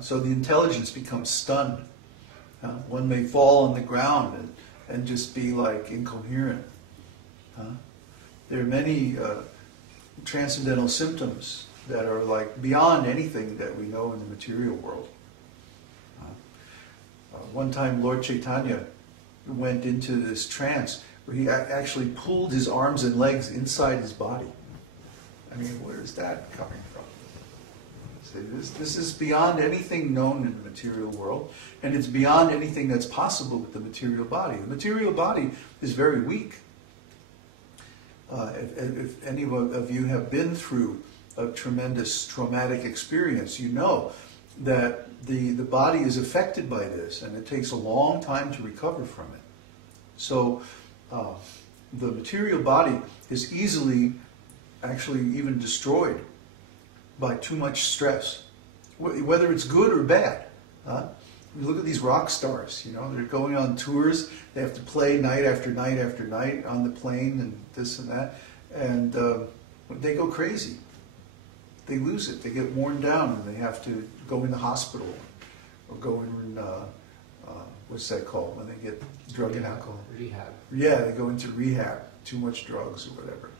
So the intelligence becomes stunned. One may fall on the ground and just be like incoherent. There are many transcendental symptoms that are like beyond anything that we know in the material world. One time Lord Chaitanya went into this trance where he actually pulled his arms and legs inside his body. I mean, where is that coming from? See, this is beyond anything known in the material world, and it's beyond anything that's possible with the material body. The material body is very weak. If any of you have been through a tremendous traumatic experience, you know that the body is affected by this, and it takes a long time to recover from it. So the material body is easily, actually even destroyed by too much stress, whether it's good or bad. Look at these rock stars, you know, they're going on tours, they have to play night after night after night on the plane and this and that, and they go crazy. They lose it, they get worn down, and they have to go in the hospital or go in, what's that called, when they get drug and alcohol? Rehab. Yeah, they go into rehab, too much drugs or whatever.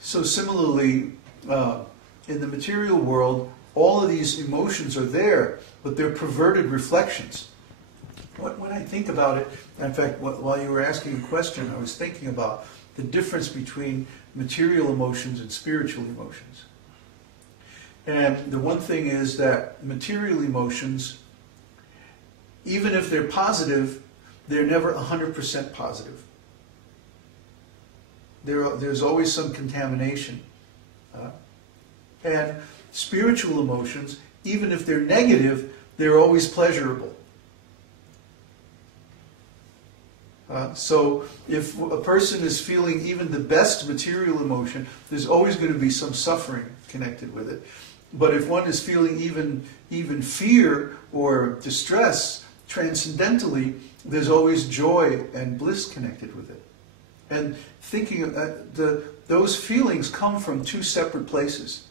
So similarly, in the material world, all of these emotions are there, but they're perverted reflections. When I think about it, in fact, while you were asking a question, I was thinking about the difference between material emotions and spiritual emotions. And the one thing is that material emotions, even if they're positive, they're never 100% positive. There's always some contamination. And spiritual emotions, even if they're negative, they're always pleasurable. So if a person is feeling even the best material emotion, there's always going to be some suffering connected with it. But if one is feeling even fear or distress, transcendentally, there's always joy and bliss connected with it. And thinking of those feelings come from two separate places.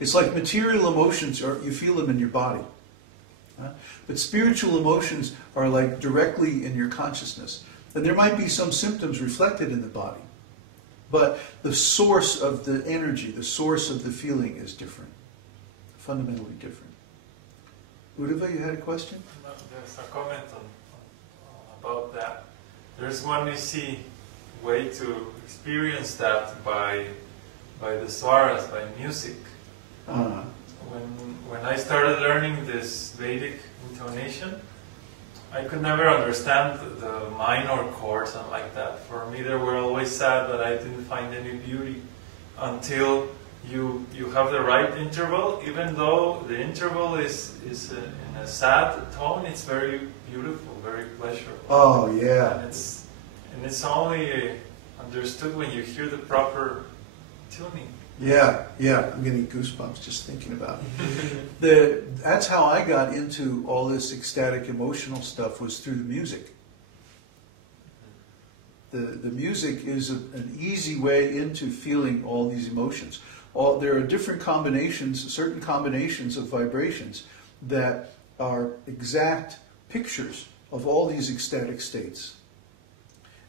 It's like material emotions, or you feel them in your body. But spiritual emotions are like directly in your consciousness. And there might be some symptoms reflected in the body. But the source of the energy, the source of the feeling is different. Fundamentally different. Uddhava, you had a question? No, there's a comment about that. There's one easy way to experience that by the swaras, by music. When I started learning this Vedic intonation, I could never understand the minor chords and like that. For me, they were always sad, but I didn't find any beauty until you have the right interval. Even though the interval is in a sad tone, it's very beautiful, very pleasurable. Oh yeah. And it's only understood when you hear the proper tuning. Yeah, I'm getting goosebumps just thinking about it. That's how I got into all this ecstatic emotional stuff, was through the music. The music is an easy way into feeling all these emotions. There are different combinations, certain combinations of vibrations that are exact pictures of all these ecstatic states.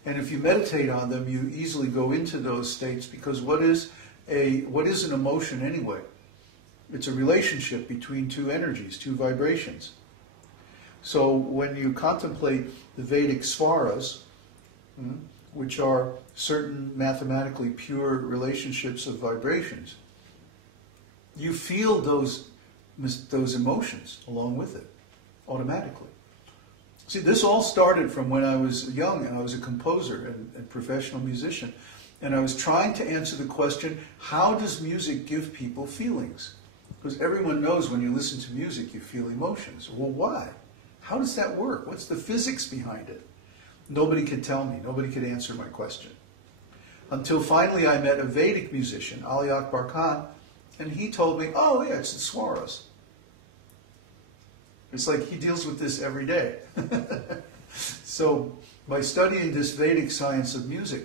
And if you meditate on them, you easily go into those states, because what is an emotion anyway? It's a relationship between two energies, two vibrations. So when you contemplate the Vedic svaras, which are certain mathematically pure relationships of vibrations, you feel those emotions along with it, automatically. See, this all started from when I was young and I was a composer and professional musician. And I was trying to answer the question, how does music give people feelings? Because everyone knows when you listen to music, you feel emotions. Well, why? How does that work? What's the physics behind it? Nobody could tell me. Nobody could answer my question. Until finally I met a Vedic musician, Ali Akbar Khan, and he told me, oh yeah, it's the swaras. It's like he deals with this every day. So by studying this Vedic science of music,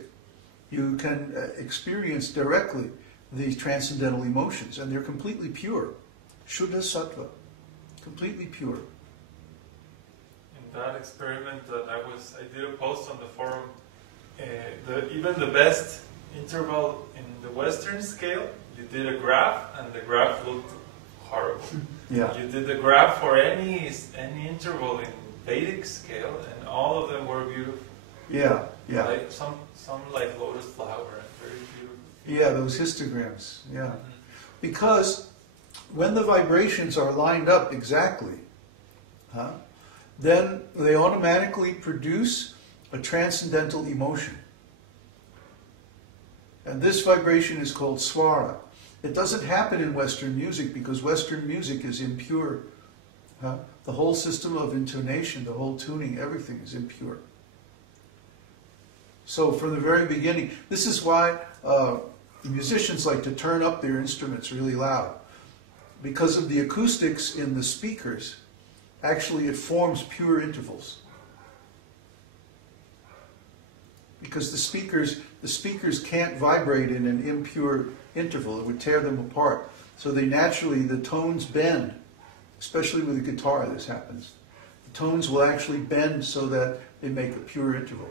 you can experience directly these transcendental emotions, and they're completely pure. Shuddha sattva. completely pure. In that experiment that I did a post on the forum, even the best interval in the Western scale, you did a graph and the graph looked horrible. Yeah. You did the graph for any interval in Vedic scale and all of them were beautiful. Yeah, yeah. Like some like lotus flower and very beautiful. Yeah, those histograms, yeah. Because when the vibrations are lined up exactly, then they automatically produce a transcendental emotion. And this vibration is called swara. It doesn't happen in Western music because Western music is impure. The whole system of intonation, the whole tuning, everything is impure. So from the very beginning, this is why musicians like to turn up their instruments really loud. Because of the acoustics in the speakers, actually it forms pure intervals. Because the speakers can't vibrate in an impure interval. It would tear them apart. So they naturally, the tones bend, especially with a guitar this happens. The tones will actually bend so that they make a pure interval.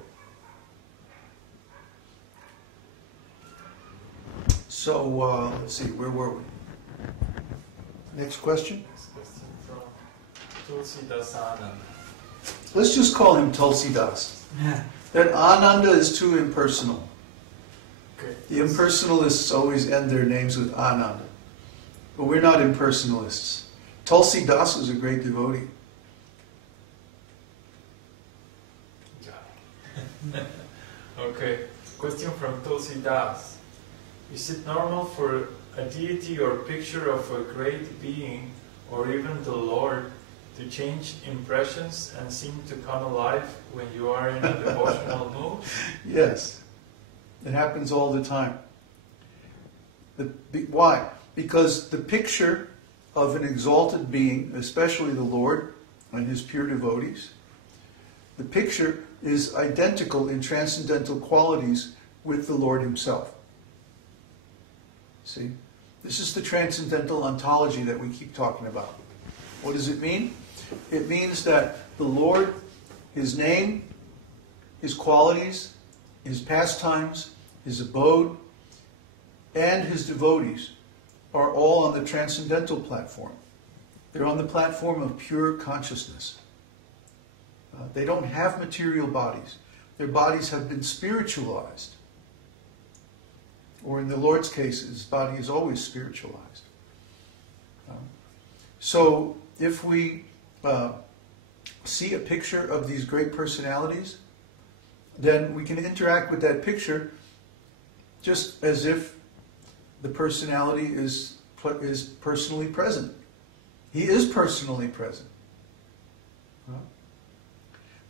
So, let's see, where were we? Next question? Next question from Tulsidas Anand. Let's just call him Tulsidas. That Ananda is too impersonal. Okay. The impersonalists always end their names with Ananda. But we're not impersonalists. Tulsidas is a great devotee. Yeah. Okay. Question from Tulsidas. Is it normal for a deity or picture of a great being or even the Lord to change impressions and seem to come alive when you are in a devotional mood? Yes. It happens all the time. Why? Because the picture of an exalted being, especially the Lord and his pure devotees, the picture is identical in transcendental qualities with the Lord himself. See? This is the transcendental ontology that we keep talking about. What does it mean? It means that the Lord, his name, his qualities, his pastimes, his abode, and his devotees are all on the transcendental platform. They're on the platform of pure consciousness. They don't have material bodies. Their bodies have been spiritualized. Or in the Lord's case, his body is always spiritualized. So if we see a picture of these great personalities, then we can interact with that picture just as if the personality is personally present. He is personally present.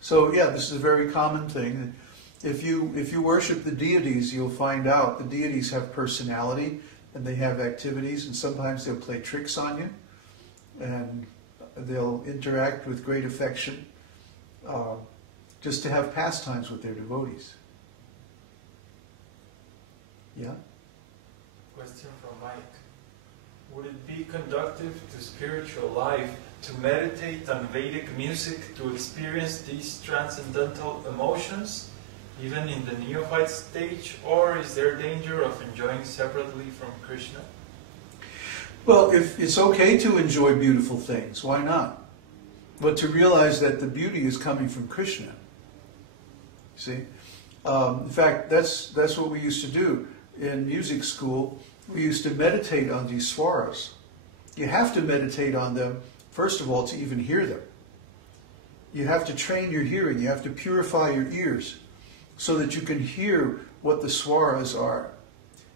So yeah, this is a very common thing. If you worship the deities, you'll find out the deities have personality and they have activities, and sometimes they'll play tricks on you, and they'll interact with great affection just to have pastimes with their devotees. Yeah? Question from Mike. Would it be conducive to spiritual life to meditate on Vedic music to experience these transcendental emotions, even in the neophyte stage, or is there danger of enjoying separately from Krishna? Well, if it's okay to enjoy beautiful things, why not? But to realize that the beauty is coming from Krishna. See? In fact, that's what we used to do in music school. We used to meditate on these swaras. You have to meditate on them, first of all, to even hear them. You have to train your hearing. You have to purify your ears so that you can hear what the swaras are.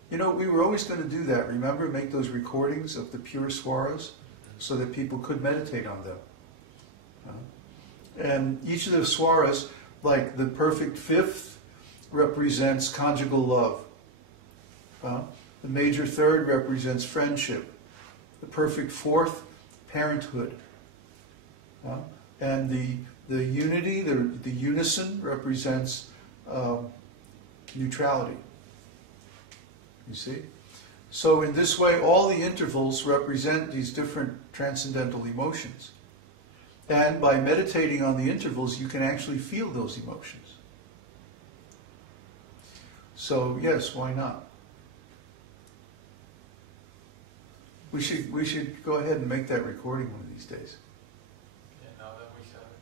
You know, we were always going to do that, remember? Make those recordings of the pure swaras so that people could meditate on them. And each of the swaras, like the perfect fifth, represents conjugal love. The major third represents friendship. The perfect fourth, parenthood. And the unity, the unison represents neutrality. You see? So in this way, all the intervals represent these different transcendental emotions. And by meditating on the intervals, you can actually feel those emotions. So yes, why not? We should go ahead and make that recording one of these days. Yeah, now that we have a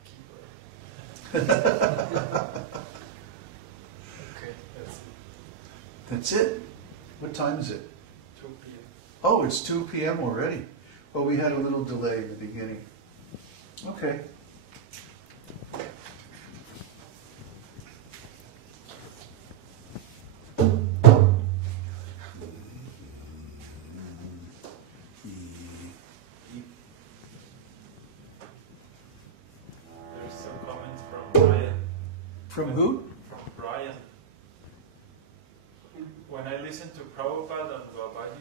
keeper. Okay, that's it. That's it. What time is it? 2 p.m. Oh, it's 2 p.m. already. Well, we had a little delay in the beginning. Okay. There's some comments from Brian. From who? From Brian. When I listen to Prabhupada and Babaji